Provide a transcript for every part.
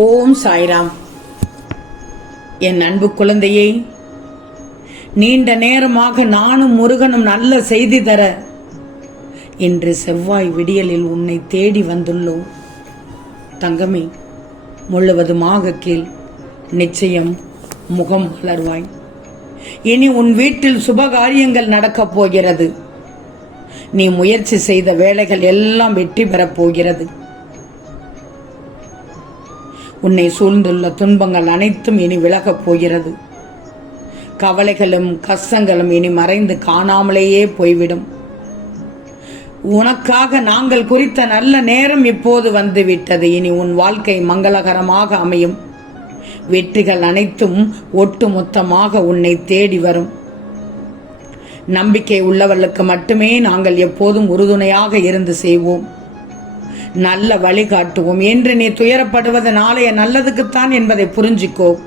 ஓம் சாய்ராம். என் அன்பு குழந்தையே நீண்ட நேரமாக நானும் முருகனும் நல்ல செய்தி தர இன்று செவ்வாய் விடியலில் உன்னை தேடி வந்துள்ளோம். தங்கமே முழுவதுமாக கீழ் நிச்சயம் முகம் மலர்வாய். இனி உன் வீட்டில் சுபகாரியங்கள் நடக்கப் போகிறது. நீ முயற்சி செய்த வேலைகள் எல்லாம் வெற்றி பெறப் போகிறது. உன்னை சூழ்ந்துள்ள துன்பங்கள் அனைத்தும் இனி விலகப் போகிறது. கவலைகளும் கஷ்டங்களும் இனி மறைந்து காணாமலேயே போய்விடும். உனக்காக நாங்கள் குறித்த நல்ல நேரம் இப்போது வந்துவிட்டது. இனி உன் வாழ்க்கை மங்களகரமாக அமையும். வெற்றிகள் அனைத்தும் ஒட்டுமொத்தமாக உன்னை தேடி வரும். நம்பிக்கை உள்ளவர்களுக்கு மட்டுமே நாங்கள் எப்போதும் உறுதுணையாக இருந்து செய்வோம். நல்ல வழிகாட்டுவோம் என்று நீ துயரப்படுவது நாளைய நல்லதுக்குத்தான் என்பதை புரிஞ்சிக்கோ.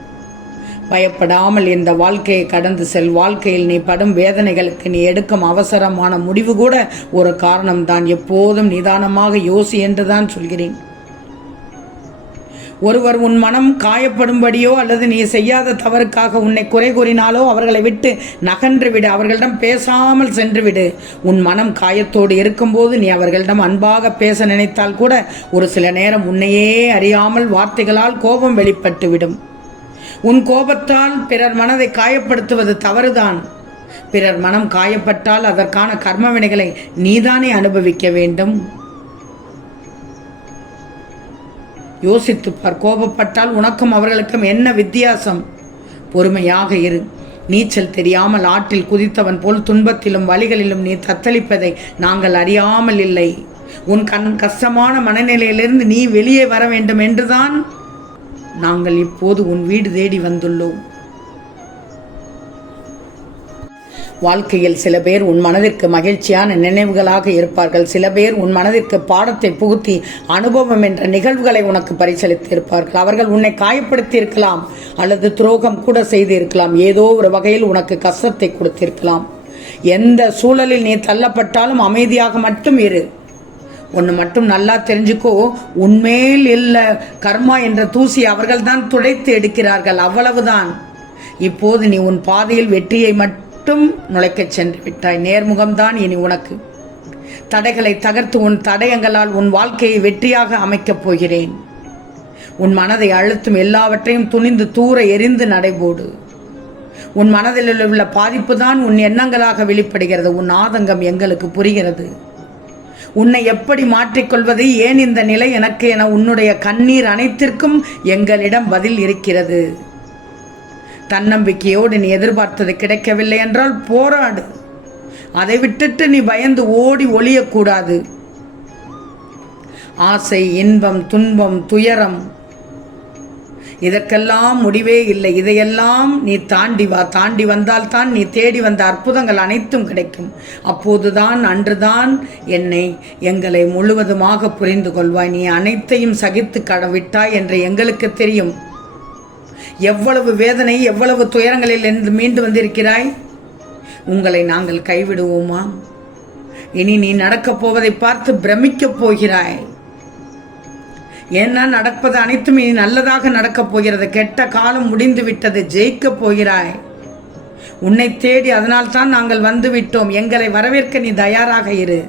பயப்படாமல் இந்த வாழ்க்கையை கடந்து செல். வாழ்க்கையில் நீ படும் வேதனைகளுக்கு நீ எடுக்கும் அவசரமான முடிவு கூட ஒரு காரணம்தான். எப்போதும் நிதானமாக யோசி என்றுதான் சொல்கிறேன். ஒருவர் உன் மனம் காயப்படும்படியோ அல்லது நீ செய்யாத தவறுக்காக உன்னை குறை கூறினாலோ அவர்களை விட்டு நகன்று விடு. அவர்களிடம் பேசாமல் சென்று விடு. உன் மனம் காயத்தோடு இருக்கும்போது நீ அவர்களிடம் அன்பாக பேச நினைத்தால் கூட ஒரு சில நேரம் உன்னையே அறியாமல் வார்த்தைகளால் கோபம் வெளிப்பட்டு விடும். உன் கோபத்தால் பிறர் மனதை காயப்படுத்துவது தவறுதான். பிறர் மனம் காயப்பட்டால் அதற்கான கர்மவினைகளை நீதானே அனுபவிக்க வேண்டும். யோசித்துப்பார் கோபப்பட்டால் உனக்கும் அவர்களுக்கும் என்ன வித்தியாசம்? பொறுமையாக இரு. நீச்சல் தெரியாமல் ஆற்றில் குதித்தவன் போல் துன்பத்திலும் வழிகளிலும் நீ தத்தளிப்பதை நாங்கள் அறியாமல் இல்லை. உன் கண் கஷ்டமான மனநிலையிலிருந்து நீ வெளியே வர வேண்டும் என்றுதான் நாங்கள் இப்போது உன் வீடு தேடி வந்துள்ளோம். வாழ்க்கையில் சில பேர் உன் மனதிற்கு மகிழ்ச்சியான நினைவுகளாக இருப்பார்கள். சில பேர் உன் மனதிற்கு பாடத்தை புகுத்தி அனுபவம் என்ற நிகழ்வுகளை உனக்கு பரிசளித்து இருப்பார்கள் அவர்கள் உன்னை காயப்படுத்தி இருக்கலாம் அல்லது துரோகம் கூட செய்து இருக்கலாம் ஏதோ ஒரு வகையில் உனக்கு கஷ்டத்தை கொடுத்திருக்கலாம். எந்த சூழலில் நீ தள்ளப்பட்டாலும் அமைதியாக மட்டும் இரு. ஒன்று மட்டும் நல்லா தெரிஞ்சுக்கோ. உன்மேல் இல்லை கர்மா என்ற தூசி அவர்கள்தான் துடைத்து எடுக்கிறார்கள். அவ்வளவுதான். இப்போது நீ உன் பாதையில் வெற்றியை மட்டும் நுழைக்கச் சென்று விட்டாய். நேர்முகம்தான் இனி உனக்கு. தடைகளை தகர்த்து உன் தடயங்களால் உன் வாழ்க்கையை வெற்றியாக அமைக்கப் போகிறேன். உன் மனதை அழுத்தும் எல்லாவற்றையும் துணிந்து தூர எரிந்து நடைபோடு. உன் மனதில் உள்ள பாதிப்பு தான் உன் எண்ணங்களாக வெளிப்படுகிறது. உன் ஆதங்கம் எங்களுக்கு புரிகிறது. உன்னை எப்படி மாற்றிக்கொள்வது? ஏன் இந்த நிலை எனக்கு என உன்னுடைய கண்ணீர் அனைத்திற்கும் எங்களிடம் பதில் இருக்கிறது. தன்னம்பிக்கையோடு நீ எதிர்பார்த்தது கிடைக்கவில்லை என்றால் போராடு. அதை விட்டுட்டு நீ பயந்து ஓடி ஒளியக்கூடாது. ஆசை இன்பம் துன்பம் துயரம் இதற்கெல்லாம் முடிவே இல்லை. இதையெல்லாம் நீ தாண்டி வா. தாண்டி வந்தால்தான் நீ தேடி வந்த அற்புதங்கள் அனைத்தும் கிடைக்கும். அப்போதுதான் அன்றுதான் என்னை எங்களை முழுவதுமாக புரிந்து கொள்வாய். நீ அனைத்தையும் சகித்து கடவிட்டாய் என்று எங்களுக்கு தெரியும். எவ்வளவு வேதனை எவ்வளவு துயரங்களில் இருந்து மீண்டு வந்திருக்கிறாய்? உங்களை நாங்கள் கைவிடுவோமா? இனி நீ நடக்கப் போவதை பார்த்து பிரமிக்கப் போகிறாய். ஏன்னா நடப்பது அனைத்தும் இனி நல்லதாக நடக்கப் போகிறது. கெட்ட காலம் முடிந்து விட்டது ஜெயிக்கப் போகிறாய். உன்னை தேடி அதனால் தான் நாங்கள் வந்து விட்டோம் எங்களை வரவேற்க நீ தயாராக இரு.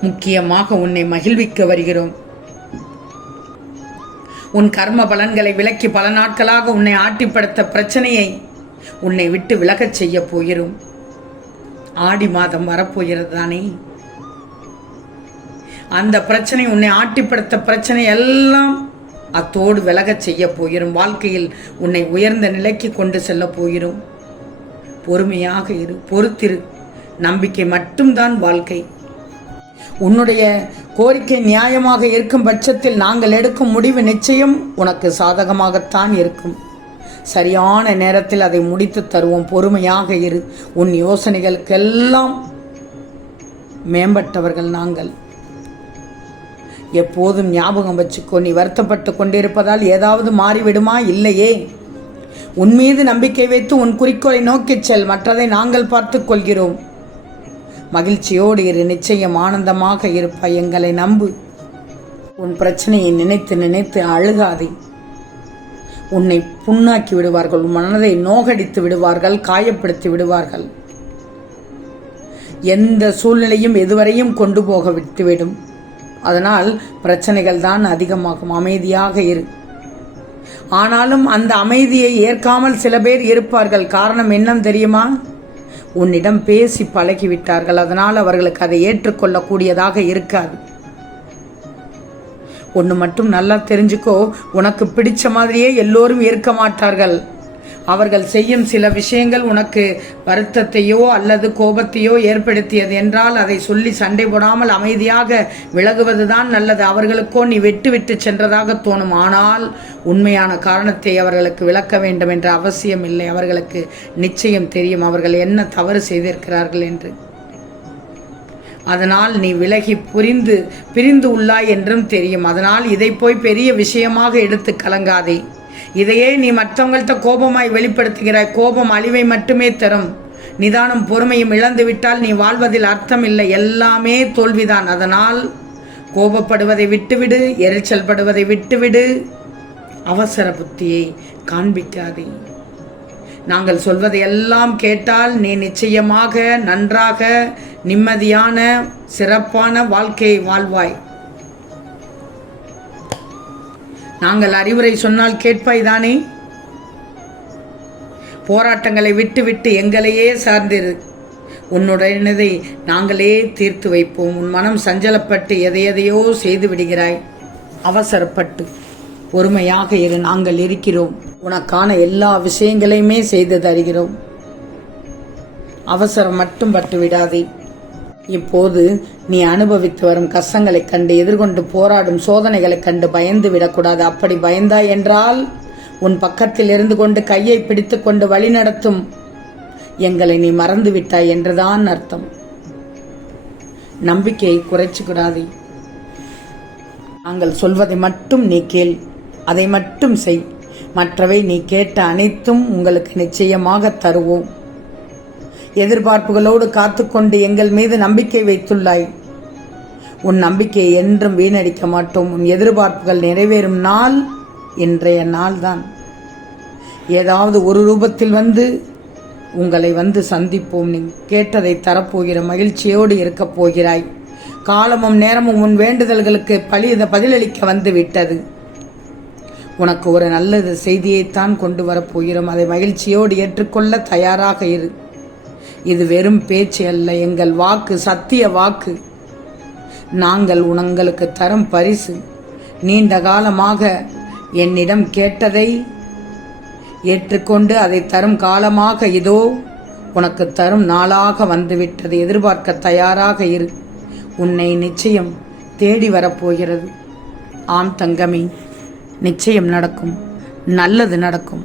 முக்கியமாக உன்னை மகிழ்விக்க வருகிறோம். உன் கர்ம பலன்களை விலக்கி பல நாட்களாக உன்னை ஆட்டிப்படுத்த பிரச்சனையை உன்னை விட்டு விலகச் செய்ய போகிறோம். ஆடி மாதம் வரப்போகிறது தானே? அந்த பிரச்சனை உன்னை ஆட்டிப்படுத்த பிரச்சனை எல்லாம் அத்தோடு விலகச் செய்ய போகிறோம். வாழ்க்கையில் உன்னை உயர்ந்த நிலைக்கு கொண்டு செல்ல போகிறோம். பொறுமையாக இரு பொறுத்திரு. நம்பிக்கை மட்டும்தான் வாழ்க்கை. உன்னுடைய கோரிக்கை நியாயமாக இருக்கும் பட்சத்தில் நாங்கள் எடுக்கும் முடிவு நிச்சயம் உனக்கு சாதகமாகத்தான் இருக்கும். சரியான நேரத்தில் அதை முடித்து தருவோம். பொறுமையாக இரு. உன் யோசனைகளுக்கெல்லாம் மேம்பட்டவர்கள் நாங்கள். எப்போதும் ஞாபகம் வச்சுக்கோ நீ வருத்தப்பட்டு கொண்டிருப்பதால் ஏதாவது மாறிவிடுமா? இல்லையே. உன் மீது நம்பிக்கை வைத்து உன் குறிக்கோளை நோக்கிச் செல். மற்றதை நாங்கள் பார்த்துக் கொள்கிறோம். மகிழ்ச்சியோடு இரு நிச்சயம் ஆனந்தமாக இருப்பாய் எங்களை நம்பு. உன் பிரச்சனையை நினைத்து நினைத்து அழுகாதே. உன்னை புண்ணாக்கி விடுவார்கள் உன் மனதை நோகடித்து விடுவார்கள் காயப்படுத்தி விடுவார்கள். எந்த சூழ்நிலையும் எதுவரையும் கொண்டு போக விட்டுவிடும். அதனால் பிரச்சனைகள் தான் அதிகமாகும் அமைதியாக இரு. ஆனாலும் அந்த அமைதியை ஏற்காமல் சில பேர் இருப்பார்கள். காரணம் என்னம் தெரியுமா? உன்னிடம் பேசி பழகிவிட்டார்கள். அதனால் அவர்களுக்கு அதை ஏற்றுக்கொள்ளக்கூடியதாக இருக்காது. ஒன்று மட்டும் நல்லா தெரிஞ்சுக்கோ. உனக்கு பிடிச்ச மாதிரியே எல்லோரும் இருக்க மாட்டார்கள். அவர்கள் செய்யும் சில விஷயங்கள் உனக்கு வருத்தத்தையோ அல்லது கோபத்தையோ ஏற்படுத்தியது என்றால் அதை சொல்லி சண்டை போடாமல் அமைதியாக விலகுவதுதான் நல்லது. அவர்களுக்கோ நீ விட்டு விட்டு சென்றதாக தோணும். ஆனால் உண்மையான காரணத்தை அவர்களுக்கு விளக்க வேண்டும் என்ற அவசியம் இல்லை. அவர்களுக்கு நிச்சயம் தெரியும். அவர்கள் என்ன தவறு செய்திருக்கிறார்கள் என்று. அதனால் நீ விலகி புரிந்து பிரிந்து உள்ளாய் என்றும் தெரியும். அதனால் இதை போய் பெரிய விஷயமாக எடுத்து கலங்காதே. இதையே நீ மற்றவங்கள்ட்ட கோபமாய் வெளிப்படுத்துகிறாய். கோபம் அழிவை மட்டுமே தரும். நிதானம் பொறுமையும் இழந்து விட்டால் நீ வாழ்வதில் அர்த்தம் இல்லை எல்லாமே தோல்விதான். அதனால் கோபப்படுவதை விட்டுவிடு எரிச்சல் படுவதை விட்டுவிடு. அவசர புத்தியை காண்பிக்காதே. நாங்கள் சொல்வதையெல்லாம் கேட்டால் நீ நிச்சயமாக நன்றாக நிம்மதியான சிறப்பான வாழ்க்கையை வாழ்வாய். நாங்கள் அறிவுரை சொன்னால் கேட்பாய் தானே? போராட்டங்களை விட்டு விட்டு எங்களையே சார்ந்திரு. உன்னுடையதை நாங்களே தீர்த்து வைப்போம். உன் மனம் சஞ்சலப்பட்டு எதை எதையோ செய்து விடுகிறாய். அவசரப்பட்டு பொறுமையாக இரு. நாங்கள் இருக்கிறோம். உனக்கான எல்லா விஷயங்களையுமே செய்து தருகிறோம். அவசரம் மட்டும் பட்டு விடாதே இப்போது நீ அனுபவித்து வரும் கஷ்டங்களைக் கண்டு எதிர்கொண்டு போராடும் சோதனைகளைக் கண்டு பயந்து விடக்கூடாது. அப்படி பயந்தாய் என்றால் உன் பக்கத்தில் இருந்து கொண்டு கையை பிடித்து கொண்டு வழிநடத்தும் எங்களை நீ மறந்து விட்டாய் என்றுதான் அர்த்தம். நம்பிக்கையை குறைச்சிக்கூடாது. நாங்கள் சொல்வதை மட்டும் நீ கேள். அதை மட்டும் செய். மற்றவை நீ கேட்ட அனைத்தும் உங்களுக்கு நிச்சயமாக தருவோம். எதிர்பார்ப்புகளோடு காத்துக்கொண்டு எங்கள் மீது நம்பிக்கை வைத்துள்ளாய். உன் நம்பிக்கையை என்றும் வீணடிக்க மாட்டோம். உன் எதிர்பார்ப்புகள் நிறைவேறும் நாள் இன்றைய நாள்தான். ஏதாவது ஒரு ரூபத்தில் வந்து உங்களை வந்து சந்திப்போம். நீ கேட்டதை தரப்போகிற மகிழ்ச்சியோடு இருக்கப் போகிறாய். காலமும் நேரமும் உன் வேண்டுதல்களுக்கு பழி பதிலளிக்க வந்து விட்டது. உனக்கு ஒரு நல்லது செய்தியைத்தான் கொண்டு வரப்போகிறோம் அதை மகிழ்ச்சியோடு ஏற்றுக்கொள்ள தயாராக இரு. இது வெறும் பேச்சு அல்ல. எங்கள் வாக்கு சத்திய வாக்கு. நாங்கள் உனங்களுக்கு தரும் பரிசு. நீண்ட காலமாக என்னிடம் கேட்டதை ஏற்றுக்கொண்டு அதை தரும் காலமாக இதோ உனக்கு தரும் நாளாக வந்துவிட்டது. எதிர்பார்க்க தயாராக இரு. உன்னை நிச்சயம் தேடி வரப்போகிறது. ஆம் தங்கமே நிச்சயம் நடக்கும். நல்லது நடக்கும்.